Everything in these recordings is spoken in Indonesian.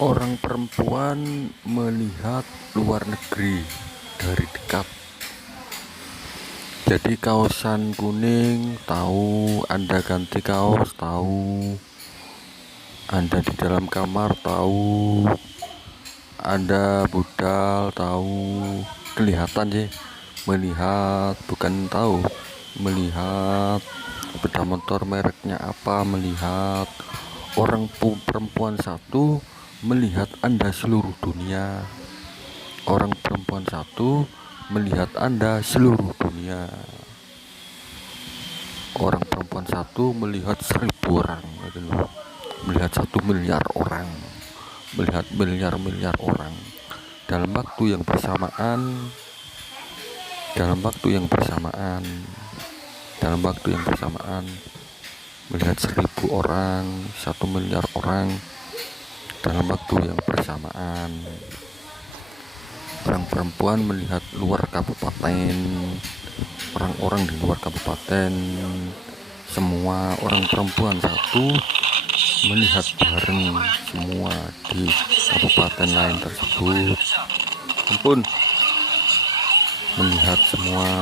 Orang perempuan melihat luar negeri dari dekat. Jadi kaosan kuning tahu, Anda ganti kaos tahu, Anda di dalam kamar tahu, Anda budal tahu, kelihatan sih, melihat bukan tahu, melihat sepeda motor mereknya apa, melihat orang perempuan satu melihat Anda seluruh dunia. Orang perempuan satu melihat Anda seluruh dunia. Orang perempuan satu melihat 1000 orang, melihat 1 miliar orang, melihat miliar-miliar orang dalam waktu yang bersamaan, dalam waktu yang bersamaan, dalam waktu yang bersamaan, melihat 1000 orang, 1 miliar orang dalam waktu yang bersamaan. Orang perempuan melihat luar kabupaten, orang-orang di luar kabupaten, semua orang perempuan satu melihat bareng semua di kabupaten lain tersebut. Ampun, melihat semua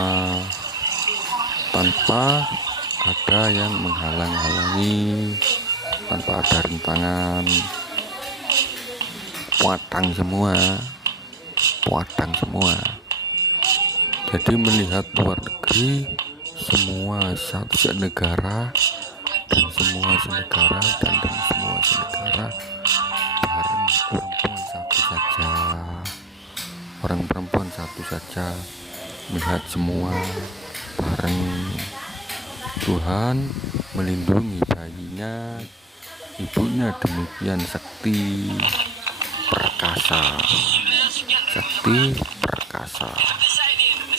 tanpa ada yang menghalang-halangi, tanpa ada rintangan, puatang semua. Jadi melihat luar negeri, semua satu negara dan semua senegara dan semua senegara bareng orang perempuan satu saja melihat semua bareng. Tuhan melindungi bayinya, ibunya demikian sakti perkasa.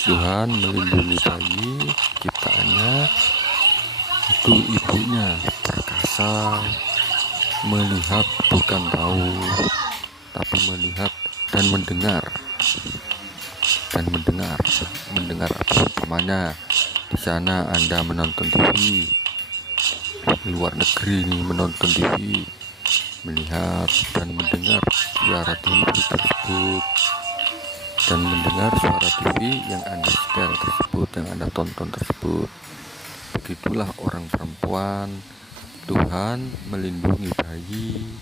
Tuhan melindungi bayi ciptaannya, itu ibunya perkasa, melihat bukan tahu, tapi melihat dan mendengar apa umpamanya di sana Anda menonton TV, di luar negeri nih menonton TV, melihat dan mendengar suara TV tersebut, dan mendengar suara TV yang Anda setel tersebut, yang Anda tonton tersebut. Begitulah orang perempuan. Tuhan melindungi bayi.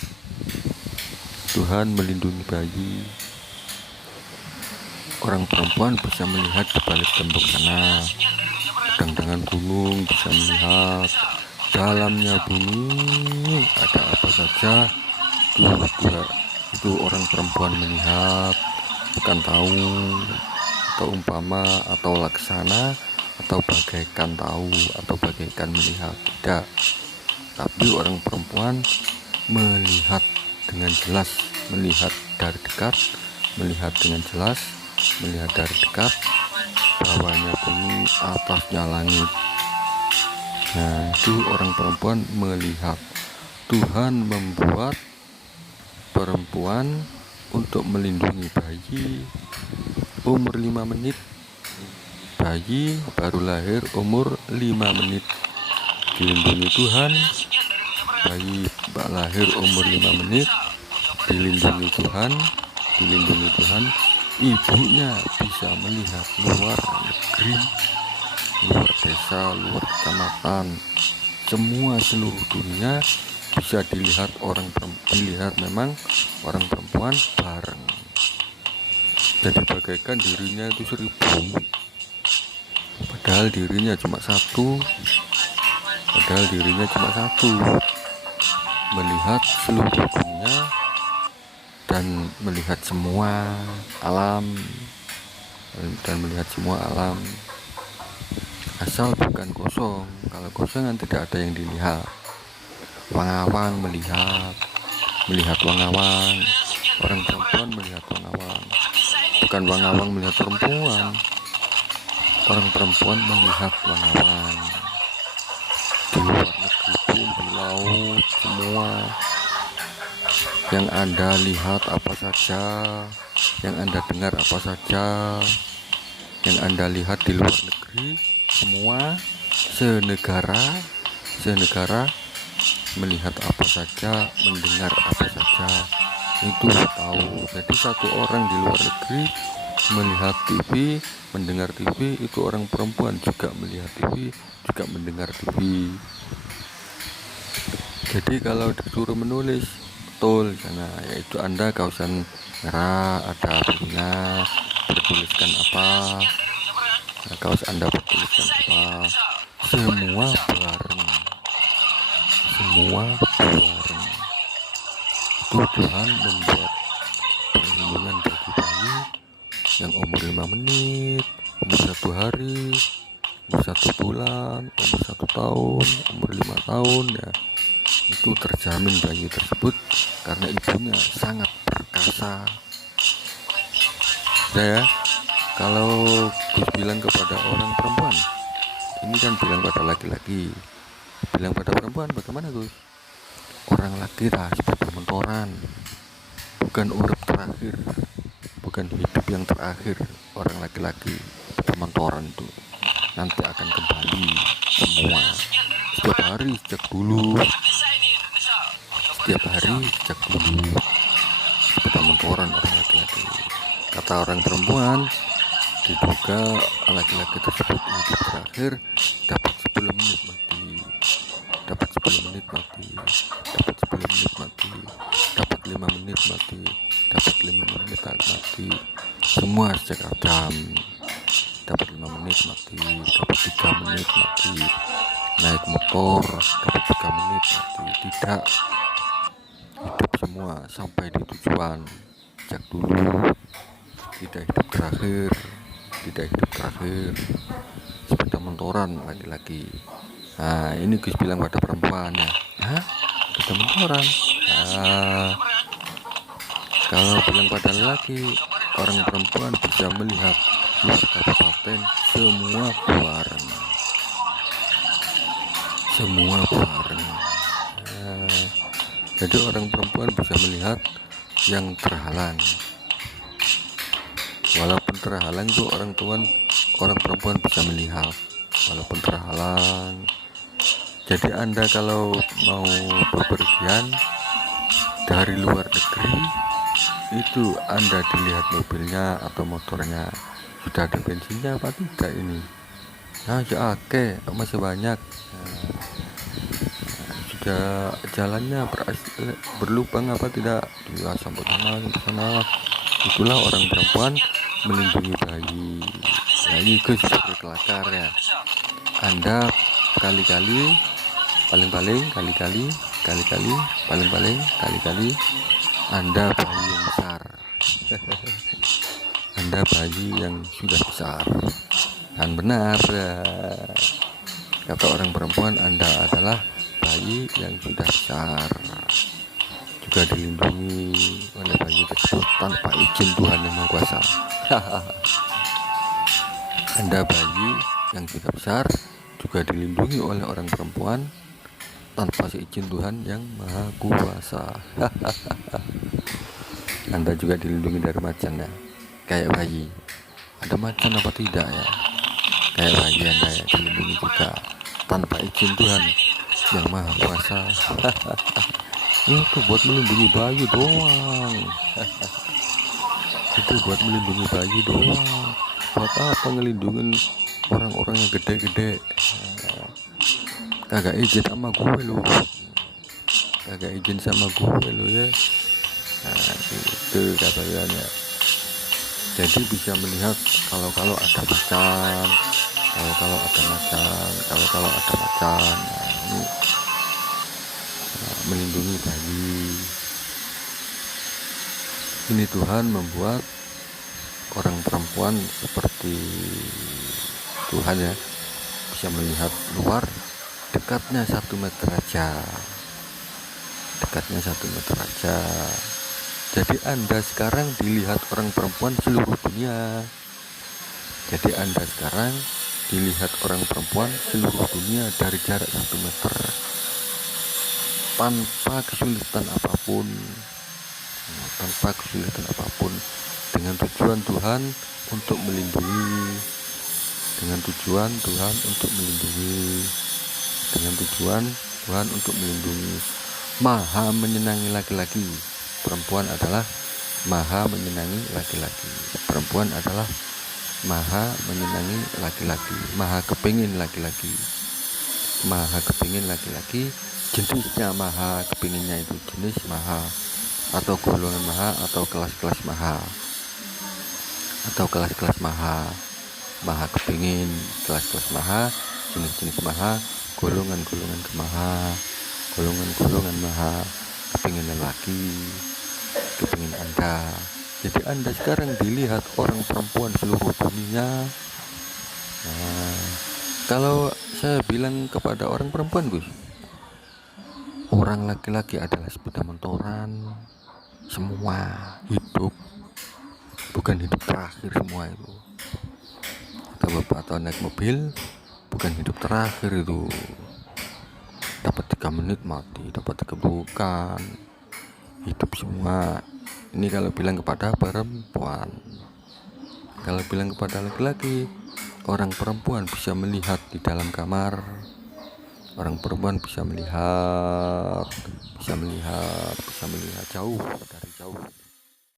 Tuhan melindungi bayi. Orang perempuan bisa melihat di balik tembok sana, dengan gunung, bisa melihat dalamnya bumi ada apa saja. Itu orang perempuan melihat, bukan tahu atau umpama atau laksana atau bagaikan tahu atau bagaikan melihat, tidak, tapi orang perempuan melihat dengan jelas, melihat dari dekat, melihat dengan jelas, melihat dari dekat, bawahnya bumi, atasnya langit. Nah, itu orang perempuan melihat. Tuhan membuat perempuan untuk melindungi bayi umur 5 menit. Bayi baru lahir umur 5 menit dilindungi Tuhan. Bayi lahir umur 5 menit dilindungi Tuhan. Ibunya bisa melihat luar negeri, luar desa, luar kecamatan, semua seluruh dunia bisa dilihat memang orang perempuan bareng. Jadi bagaikan dirinya itu 1000, padahal dirinya cuma satu, melihat seluruh dunia dan melihat semua alam, asal bukan kosong. Kalau kosong kan tidak ada yang dilihat. Wang-awang melihat wang-awang, orang perempuan melihat wang-awang, bukan wang-awang melihat perempuan, orang perempuan melihat wang-awang. Di luar negeri pun, di laut, semua yang Anda lihat apa saja, yang Anda dengar apa saja, yang Anda lihat di luar negeri, semua senegara melihat apa saja, mendengar apa saja, itu tahu. Jadi satu orang di luar negeri melihat TV, mendengar TV, itu orang perempuan juga melihat TV, juga mendengar TV. Jadi kalau disuruh menulis betul karena yaitu Anda kausan merah ada bunga bertuliskan apa, kaos Anda bertuliskan apa, semua bareng itu Tuhan membuat perlindungan bagi bayi yang umur 5 menit, umur 1 hari, umur 1 bulan, umur 1 tahun, umur 5 tahun ya, itu terjamin bayi tersebut karena ibunya sangat perkasa. Ya, kalau Gus bilang kepada orang perempuan, ini kan bilang pada laki-laki, bilang pada perempuan bagaimana Gus? Orang laki lah sepeda motoran, bukan urip terakhir, bukan hidup yang terakhir. Orang laki-laki sepeda motoran itu nanti akan kembali semua. Setiap hari sejak dulu sepeda motoran orang laki-laki. Kata orang perempuan, diduga laki-laki tersebut hidup terakhir dapat 10 menit mati, dapat 10 menit mati, dapat 10 menit mati, dapat 5 menit mati, dapat 5 menit mati, semua sejak Adam. Dapat 5 menit mati, dapat 3 menit mati, naik motor dapat 3 menit mati, tidak, hidup semua sampai di tujuan. Sejak dulu tidak hidup terakhir, sepeda motoran laki-laki. Nah ini Gus bilang pada perempuan ya, hah? Sepeda motoran? Nah, kalau bilang pada laki, orang perempuan bisa melihat luar kabupaten semua bareng. Nah, jadi orang perempuan bisa melihat yang terhalang. Walaupun terhalang itu orang perempuan bisa melihat walaupun terhalang. Jadi Anda kalau mau bepergian dari luar negeri, itu Anda dilihat mobilnya atau motornya sudah ada bensinnya apa tidak ini. Nah ya masih banyak. Sudah jalannya berlubang apa tidak, ya sampai sana. Itulah orang perempuan melindungi bayi. Nah ini Gus seperti kelakar ya. Anda kali-kali Anda bayi yang besar. Anda bayi yang sudah besar. Dan benar ya. Kata orang perempuan, Anda adalah bayi yang sudah besar, juga dilindungi oleh bayi tersebut tanpa izin Tuhan Yang Maha Kuasa. Anda bayi yang sudah besar juga dilindungi oleh orang perempuan tanpa seizin Tuhan Yang Maha Kuasa. Anda juga dilindungi dari macan ya, kayak bayi. Ada macan apa tidak ya? Kayak bayi Anda ya, dilindungi juga tanpa izin Tuhan Yang Maha Kuasa. Itu buat melindungi bayi doang. Itu buat melindungi bayi doang. Buat apa ngelindungin orang-orang yang gede-gede? Kagak izin sama gue lo ya. Nah itu katanya. Jadi bisa melihat kalau ada macan, nah, ini melindungi bayi. Ini Tuhan membuat orang perempuan seperti Tuhan ya, bisa melihat luar dekatnya 1 meter aja. Jadi Anda sekarang dilihat orang perempuan seluruh dunia. Dari jarak 1 meter tanpa kesulitan apapun, dengan tujuan Tuhan untuk melindungi, Maha menyenangi laki-laki, perempuan adalah maha menyenangi laki-laki. Perempuan adalah maha menyenangi laki-laki, maha kepingin laki-laki. Maha kepingin laki-laki, jenisnya maha, kepinginnya itu jenis maha, atau golongan maha, atau kelas-kelas maha, maha kepingin, kelas-kelas maha, jenis-jenis maha, golongan-golongan maha, kepingin lelaki, kepingin Anda. Jadi Anda sekarang dilihat orang perempuan seluruh dunia. Nah, kalau saya bilang kepada orang perempuan, Gus, orang laki-laki adalah sepeda motoran, semua hidup, bukan hidup terakhir semua itu. Atau bapak atau naik mobil, bukan hidup terakhir itu. Dapat 3 menit mati, dapat 3 bukan. Hidup semua. Ini kalau bilang kepada perempuan. Kalau bilang kepada laki-laki, orang perempuan bisa melihat di dalam kamar. Orang perempuan bisa melihat jauh dari